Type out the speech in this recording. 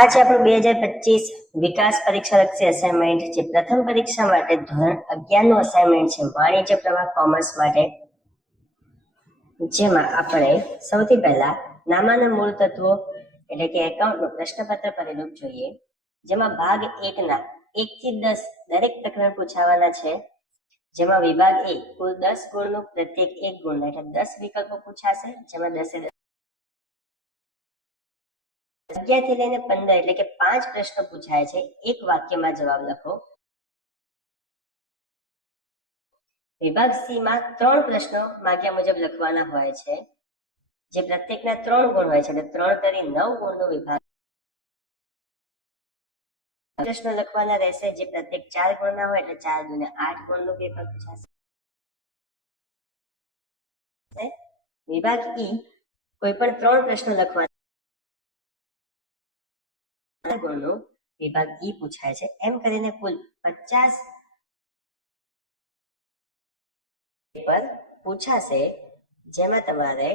आज આપણું 2025 વિકાસ પરીક્ષા લક્ષી અસાઇનમેન્ટ જે પ્રથમ પરીક્ષા માટે ધોરણ 11 નું અસાઇનમેન્ટ છે વાણિજ્ય પ્રવાહ કોમર્સ માટે, જેમાં આપણે સૌથી પહેલા નામાના મૂળ તત્વો એટલે કે એકાઉન્ટનું પ્રશ્નપત્ર પરિરૂપ જોઈએ, જેમાં ભાગ 1 ના 1 થી 10 દરેક પ્રકરણ પૂછાવાના છે, જેમાં વિભાગ A કુલ 10 ગુણનું પ્રત્યેક 1 ગુણ એટલે 10 વિકલ્પો પૂછાશે, જેમાં 10 11 થી લઈને 15 એટલે કે 5 પ્રશ્નો પૂછાય છે. એક વાક્યમાં જવાબ લખો. વિભાગ C માં 3 પ્રશ્નો માગ્યા મુજબ લખવાના હોય છે, જે પ્રત્યેકના 3 ગુણ હોય છે, એટલે 3 કરી 9 ગુણનો વિભાગ. પ્રશ્નો લખવાના રહેશે, જે પ્રત્યેક 4 ગુણના હોય, એટલે 4 દુને 8 ગુણનો પેપર પૂછાશે. વિભાગ E કોઈ પણ 3 પ્રશ્નો લખવાના ગુણનો વિભાગ E પૂછાય છે. એમ કરીને કુલ 50 પેપર પૂછાશે, જેમાં તમારે